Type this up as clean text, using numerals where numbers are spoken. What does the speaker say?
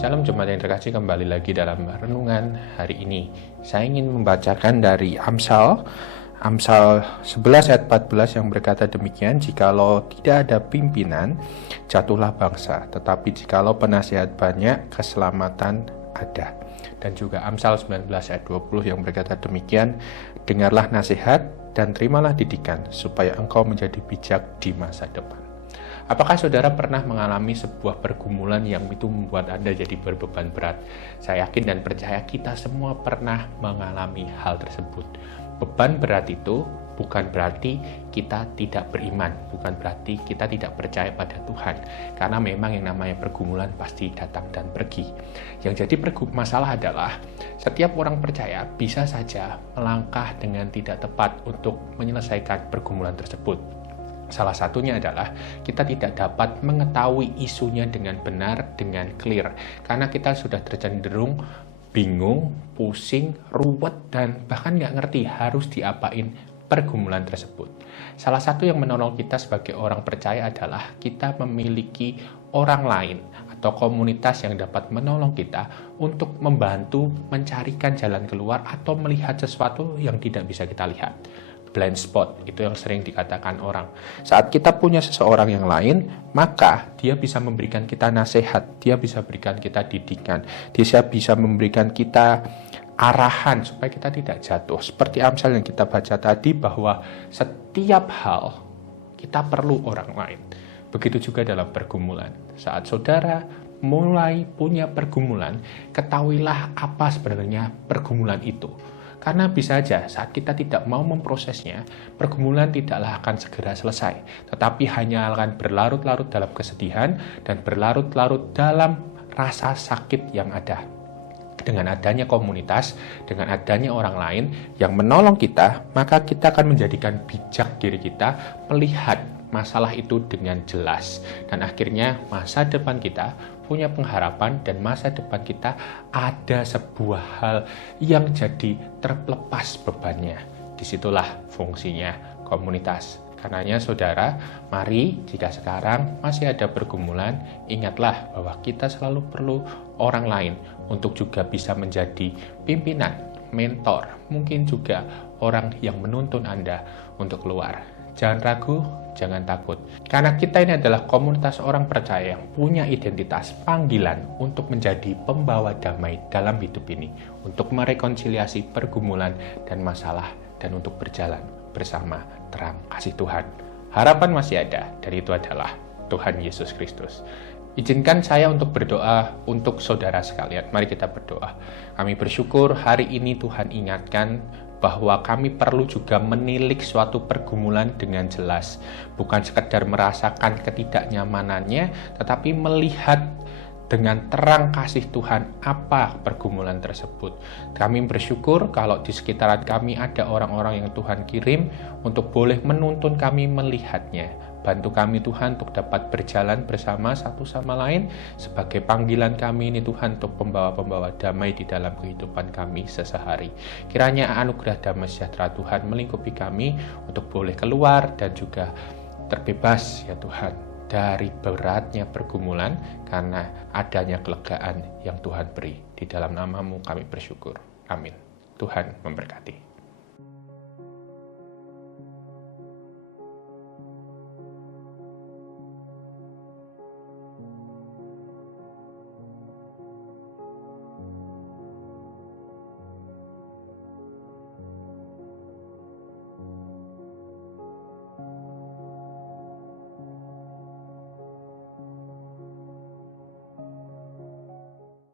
Salam jemaat yang terkasih, kembali lagi dalam renungan hari ini. Saya ingin membacakan dari Amsal 11 ayat 14 yang berkata demikian, "Jikalau tidak ada pimpinan, jatuhlah bangsa, tetapi jikalau penasihat banyak, keselamatan ada." Dan juga Amsal 19 ayat 20 yang berkata demikian, "Dengarlah nasihat dan terimalah didikan, supaya engkau menjadi bijak di masa depan." Apakah saudara pernah mengalami sebuah pergumulan yang itu membuat Anda jadi berbeban berat? Saya yakin dan percaya kita semua pernah mengalami hal tersebut. Beban berat itu bukan berarti kita tidak beriman, bukan berarti kita tidak percaya pada Tuhan. Karena memang yang namanya pergumulan pasti datang dan pergi. Yang jadi masalah adalah setiap orang percaya bisa saja melangkah dengan tidak tepat untuk menyelesaikan pergumulan tersebut. Salah satunya adalah kita tidak dapat mengetahui isunya dengan benar, dengan clear. Karena kita sudah tercenderung bingung, pusing, ruwet, dan bahkan nggak ngerti harus diapain pergumulan tersebut. Salah satu yang menolong kita sebagai orang percaya adalah kita memiliki orang lain atau komunitas yang dapat menolong kita untuk membantu mencarikan jalan keluar atau melihat sesuatu yang tidak bisa kita lihat. Blind spot, itu yang sering dikatakan orang. Saat kita punya seseorang yang lain, maka dia bisa memberikan kita nasihat, dia bisa berikan kita didikan, dia bisa memberikan kita arahan supaya kita tidak jatuh. Seperti Amsal yang kita baca tadi, bahwa setiap hal kita perlu orang lain. Begitu juga dalam pergumulan. Saat saudara mulai punya pergumulan, ketahuilah apa sebenarnya pergumulan itu. Karena bisa saja saat kita tidak mau memprosesnya, pergumulan tidaklah akan segera selesai, tetapi hanya akan berlarut-larut dalam kesedihan dan berlarut-larut dalam rasa sakit yang ada. Dengan adanya komunitas, dengan adanya orang lain yang menolong kita, maka kita akan menjadikan bijak diri kita melihat masalah itu dengan jelas. Dan akhirnya masa depan kita punya pengharapan dan masa depan kita ada sebuah hal yang jadi terlepas bebannya. Disitulah fungsinya komunitas. Karenanya saudara, mari jika sekarang masih ada pergumulan, ingatlah bahwa kita selalu perlu orang lain untuk juga bisa menjadi pimpinan, mentor, mungkin juga orang yang menuntun Anda untuk keluar. Jangan ragu, jangan takut. Karena kita ini adalah komunitas orang percaya yang punya identitas panggilan untuk menjadi pembawa damai dalam hidup ini, untuk merekonsiliasi pergumulan dan masalah, dan untuk berjalan bersama terang kasih Tuhan. Harapan masih ada, dan itu adalah Tuhan Yesus Kristus. Izinkan saya untuk berdoa untuk saudara sekalian. Mari kita berdoa. Kami bersyukur hari ini Tuhan ingatkan bahwa kami perlu juga menilik suatu pergumulan dengan jelas. Bukan sekedar merasakan ketidaknyamanannya, tetapi melihat dengan terang kasih Tuhan apa pergumulan tersebut. Kami bersyukur kalau di sekitaran kami ada orang-orang yang Tuhan kirim untuk boleh menuntun kami melihatnya. Bantu kami Tuhan untuk dapat berjalan bersama satu sama lain sebagai panggilan kami ini Tuhan untuk pembawa-pembawa damai di dalam kehidupan kami sehari-hari. Kiranya anugerah damai sejahtera Tuhan melingkupi kami untuk boleh keluar dan juga terbebas ya Tuhan dari beratnya pergumulan karena adanya kelegaan yang Tuhan beri. Di dalam nama-Mu kami bersyukur. Amin. Tuhan memberkati.